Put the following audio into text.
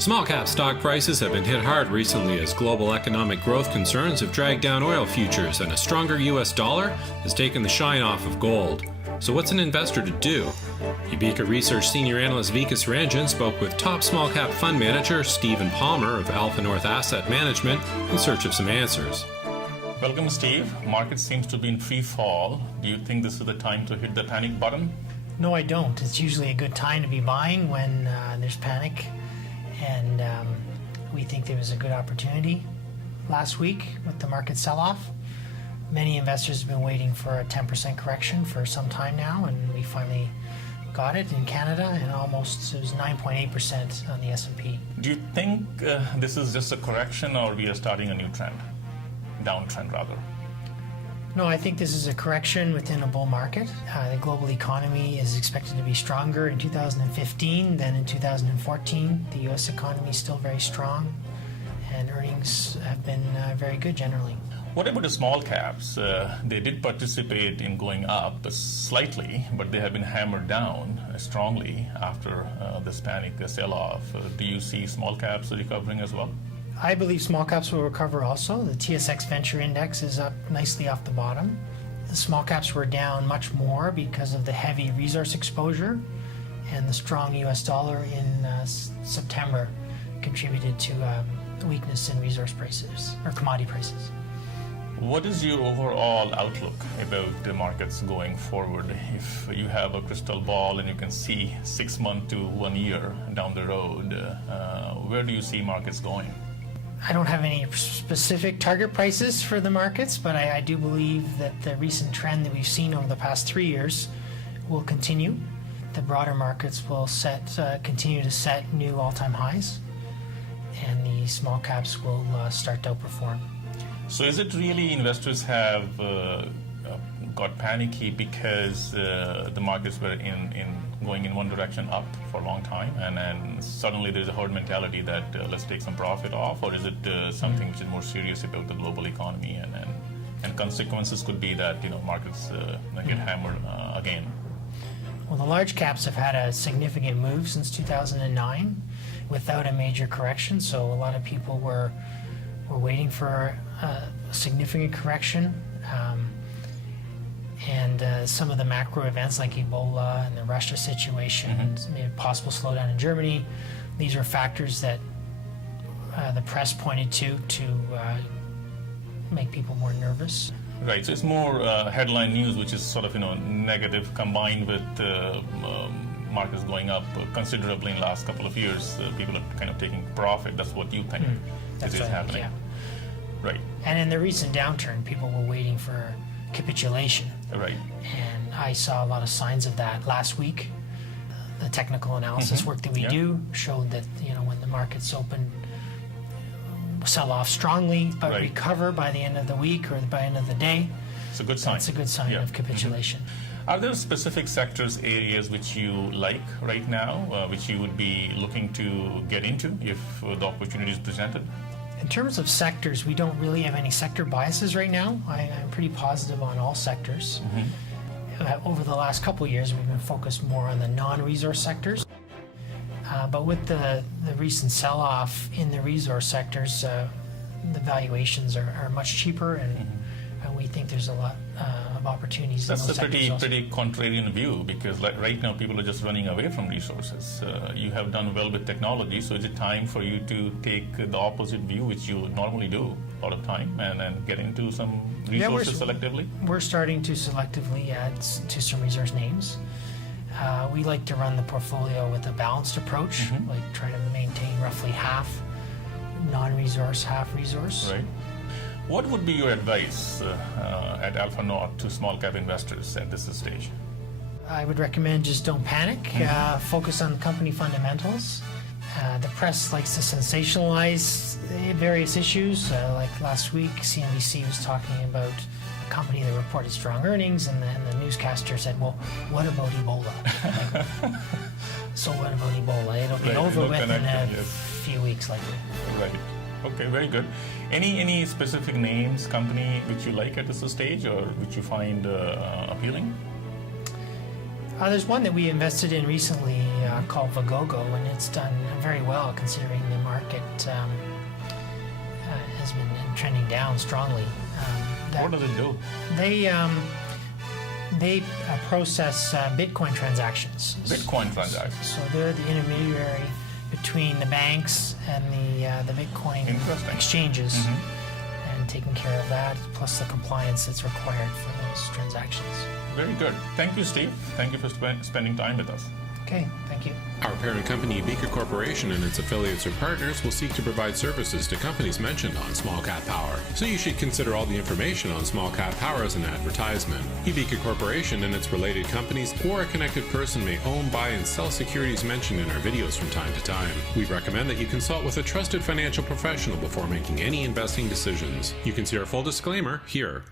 Small cap stock prices have been hit hard recently as global economic growth concerns have dragged down oil futures and a stronger US dollar has taken the shine off of gold. So what's an investor to do? Ubika Research Senior Analyst Vikas Ranjan spoke with top small cap fund manager Stephen Palmer of AlphaNorth Asset Management in search of some answers. Welcome, Steve. Market seems to be in free fall. Do you think this is the time to hit the panic button? No, I don't. It's usually a good time to be buying when there's panic. And we think there was a good opportunity last week with the market sell-off. Many investors have been waiting for a 10% correction for some time now, and we finally got it in Canada, and it was 9.8% on the S&P. Do you think this is just a correction, or we are starting a new trend? Downtrend, rather? No, I think this is a correction within a bull market. The global economy is expected to be stronger in 2015 than in 2014. The U.S. economy is still very strong, and earnings have been very good generally. What about the small caps? They did participate in going up slightly, but they have been hammered down strongly after this panic sell-off. Do you see small caps recovering as well? I believe small caps will recover also. The TSX Venture Index is up nicely off the bottom. The small caps were down much more because of the heavy resource exposure, and the strong US dollar in September contributed to weakness in resource prices or commodity prices. What is your overall outlook about the markets going forward? If you have a crystal ball and you can see 6 months to 1 year down the road, where do you see markets going? I don't have any specific target prices for the markets, but I do believe that the recent trend that we've seen over the past 3 years will continue. The broader markets will continue to set new all-time highs, and the small caps will start to outperform. So is it really investors have got panicky because the markets were going in one direction up for a long time, and then suddenly there's a herd mentality that let's take some profit off, or is it something which is more serious about the global economy, and consequences could be that markets get hammered again? Well, the large caps have had a significant move since 2009 without a major correction, so a lot of people were waiting for a significant correction. And some of the macro events like Ebola and the Russia situation, maybe a possible slowdown in Germany, these are factors that the press pointed to make people more nervous. Right, so it's more headline news, which is sort of negative, combined with markets going up considerably in the last couple of years. People are kind of taking profit. That's what you think is happening. Yeah. Right. And in the recent downturn, people were waiting for capitulation. Right. And I saw a lot of signs of that last week. The technical analysis work that we do showed that when the markets open, sell off strongly, but recover by the end of the week or by the end of the day. It's a good sign. It's a good sign of capitulation. Are there specific sectors, areas which you like right now, which you would be looking to get into if the opportunity is presented? In terms of sectors, we don't really have any sector biases right now. I'm pretty positive on all sectors. Over the last couple of years, we've been focused more on the non-resource sectors. But with the recent sell-off in the resource sectors, the valuations are much cheaper, and we think there's a lot of opportunities. That's in those a pretty contrarian view, because right now people are just running away from resources. You have done well with technology, so is it time for you to take the opposite view, which you normally do a lot of time, and get into some resources selectively? We're starting to selectively add to some resource names. We like to run the portfolio with a balanced approach, like trying to maintain roughly half non-resource, half resource. Right. What would be your advice at AlphaNorth to small cap investors at this stage? I would recommend just don't panic. Focus on company fundamentals. The press likes to sensationalize various issues. Like last week, CNBC was talking about a company that reported strong earnings, and the newscaster said, well, what about Ebola? So what about Ebola? It'll be over with in a few weeks likely. Right. Okay, very good. Any specific names, company which you like at this stage, or which you find appealing? There's one that we invested in recently called Vigogo, and it's done very well considering the market has been trending down strongly. What does it do? They process Bitcoin transactions. Bitcoin transactions. So they're the intermediary between the banks and the Bitcoin exchanges, and taking care of that, plus the compliance that's required for those transactions. Very good. Thank you, Steve. Thank you for spending time with us. Okay, thank you. Our parent company, Beaker Corporation, and its affiliates or partners will seek to provide services to companies mentioned on Small Cap Power. So you should consider all the information on Small Cap Power as an advertisement. Beaker Corporation and its related companies or a connected person may own, buy, and sell securities mentioned in our videos from time to time. We recommend that you consult with a trusted financial professional before making any investing decisions. You can see our full disclaimer here.